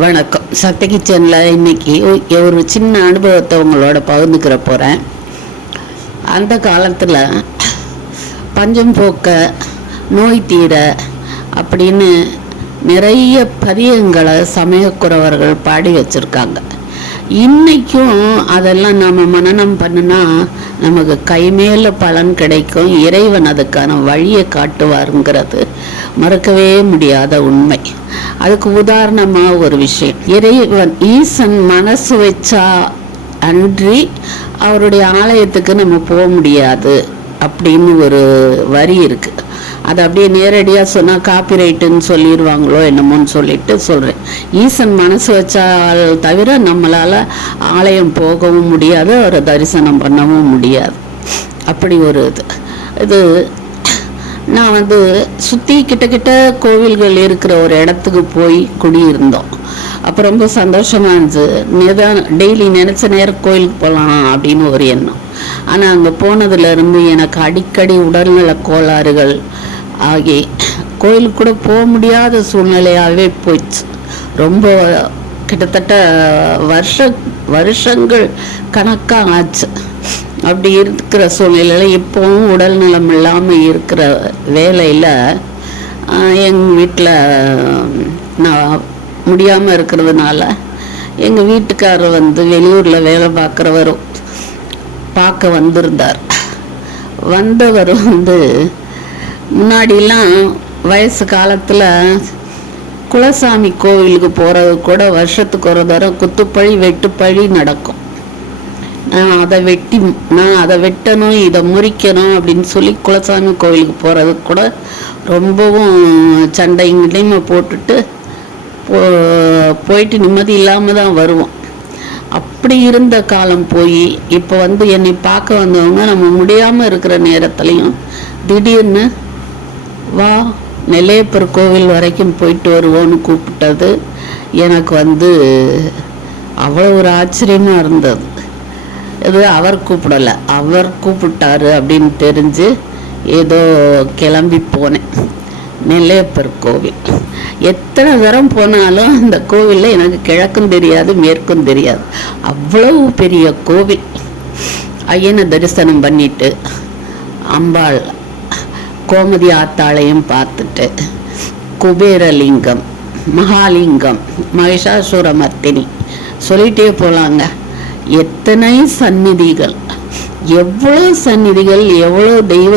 வணக்கம். சக்தி கிச்சனில் இன்றைக்கி ஒரு சின்ன அனுபவத்தை உங்களோட பகிர்ந்துக்கிற போகிறேன். அந்த காலத்தில் பஞ்சம் போக்க, நோய் தீர அப்படின்னு நிறைய பதியங்களை சமயக்குறவர்கள் பாடி வச்சுருக்காங்க. இன்றைக்கும் அதெல்லாம் நம்ம மனனம் பண்ணுனா நமக்கு கைமேல பலன் கிடைக்கும். இறைவன் அதுக்கான வழியை காட்டுவாருங்கிறது மறக்கவே முடியாத உண்மை. அதுக்கு உதாரணமாக ஒரு விஷயம், இறைவன் ஈசன் மனசு வச்சா அன்றி அவருடைய ஆலயத்துக்கு நம்ம போக முடியாது அப்படின்னு ஒரு வரி இருக்குது. அது அப்படியே நேரடியாக சொன்னால் காப்பிரைட்டுன்னு சொல்லிடுவாங்களோ என்னமோன்னு சொல்லிட்டு சொல்கிறேன். ஈசன் மனசு வச்சால் தவிர நம்மளால் ஆலயம் போகவும் முடியாது, அவரை தரிசனம் பண்ணவும் முடியாது. அப்படி ஒரு இது நான் சுற்றி கிட்ட கோவில்கள் இருக்கிற ஒரு இடத்துக்கு போய் குடியிருந்தோம். அப்போ ரொம்ப சந்தோஷமாக இருந்துச்சு. டெய்லி நினச்ச நேரம் கோயிலுக்கு போகலாம் அப்படின்னு ஒரு எண்ணம். ஆனால் அங்கே போனதுலேருந்து எனக்கு அடிக்கடி உடல்நல கோளாறுகள் ஆகி கோயிலுக்கு கூட போக முடியாத சூழ்நிலையாகவே போயிடுச்சு. ரொம்ப கிட்டத்தட்ட வருஷங்கள் கணக்காக ஆச்சு. அப்படி இருக்கிற சூழ்நிலையில் இப்போவும் உடல் நலம் இல்லாமல் இருக்கிற வேலையில் எங்கள் வீட்டில் நான் முடியாமல் இருக்கிறதுனால எங்கள் வீட்டுக்காரர் வெளியூரில் வேலை பார்க்குறவர் பார்க்க வந்திருந்தார். வந்தவர் முன்னாடிலாம் வயசு காலத்தில் குலசாமி கோவிலுக்கு போகிறது கூட வருஷத்துக்கு ஒரு தரம் குத்துப்பழி வெட்டுப்பழி நடக்கும். நான் அதை வெட்டணும், இதை முறிக்கணும் அப்படின்னு சொல்லி குலசாமி கோவிலுக்கு போகிறது கூட ரொம்பவும் சண்டைங்களையுமே போட்டுட்டு போயிட்டு நிம்மதி இல்லாமல் தான் வருவோம். அப்படி இருந்த காலம் போய் இப்போ என்னை பார்க்க வந்தவங்க நம்ம முடியாமல் இருக்கிற நேரத்துலையும் திடீர்னு வா நெல்லையப்பர் கோவில் வரைக்கும் போயிட்டு வருவோன்னு கூப்பிட்டது எனக்கு அவ்வளோ ஒரு ஆச்சரியமாக இருந்தது. இது அவர் கூப்பிடலை, அவர் கூப்பிட்டாரு அப்படின்னு தெரிஞ்சு ஏதோ கிளம்பி போனேன். நெல்லையப்பர் கோவில் எத்தனை தரம் போனாலும் அந்த கோவிலில் எனக்கு கிழக்கும் தெரியாது மேற்கும் தெரியாது. அவ்வளவு பெரிய கோவில். ஐயனை தரிசனம் பண்ணிட்டு அம்பாள் கோமதி ஆத்தாளையும் பார்த்துட்டு குபேரலிங்கம், மகாலிங்கம், மகிஷாசுரமர்த்தினி சொல்லிட்டே போகலாங்க. எத்தனை சந்நிதிகள், எவ்வளோ சந்நிதிகள், எவ்வளோ தெய்வ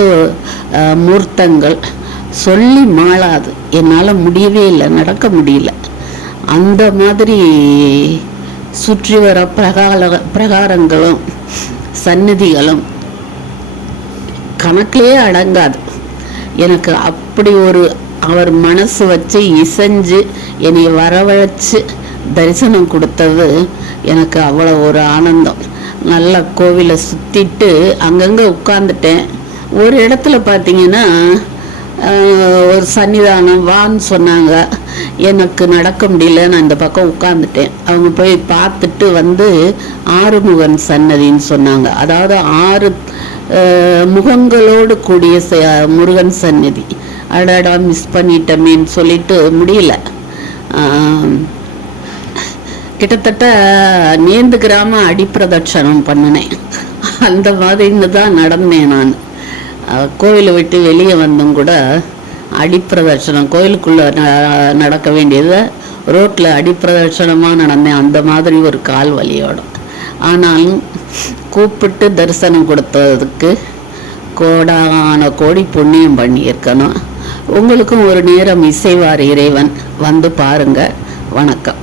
மூர்த்தங்கள் சொல்லி மாளாது. என்னால் முடியவே இல்லை, நடக்க முடியல. அந்த மாதிரி சுற்றி வர பிரகாரங்களும் சந்நிதிகளும் கணக்கிலே அடங்காது. எனக்கு அப்படி ஒரு அவர் மனசு வச்சு இசைஞ்சு என்னை வரவழைச்சு தரிசனம் கொடுத்தது எனக்கு அவ்வளோ ஒரு ஆனந்தம். நல்லா கோவிலை சுற்றிட்டு அங்கங்கே உட்காந்துட்டேன். ஒரு இடத்துல பார்த்தீங்கன்னா ஒரு சன்னிதானம் வான்னு சொன்னாங்க. எனக்கு நடக்க முடியல, நான் இந்த பக்கம் உட்காந்துட்டேன். அவங்க போய் பார்த்துட்டு ஆறுமுகன் சன்னதின்னு சொன்னாங்க. அதாவது 6 முகங்களோடு கூடிய முருகன் சன்னதி. அடடா மிஸ் பண்ணிட்டமேன்னு சொல்லிட்டு முடியல. கிட்டத்தட்ட நேர்ந்து கிராம அடிப்பிரதட்சணம் பண்ணினேன். அந்த மாதிரின்னு தான் நடந்தேன். நான் கோவிலை விட்டு வெளியே வந்தும் கூட அடிப்பிரதட்சணம், கோயிலுக்குள்ளே நடக்க வேண்டியதை ரோட்டில் அடிப்பிரதட்சணமாக நடந்தேன். அந்த மாதிரி ஒரு கால் வலியோட. ஆனாலும் கூப்பிட்டு தரிசனம் கொடுத்ததுக்கு கோடான கோடி புண்ணியம் பண்ணியிருக்கணும். உங்களுக்கும் ஒரு நேரம் இசைவார் இறைவன். பாருங்க. வணக்கம்.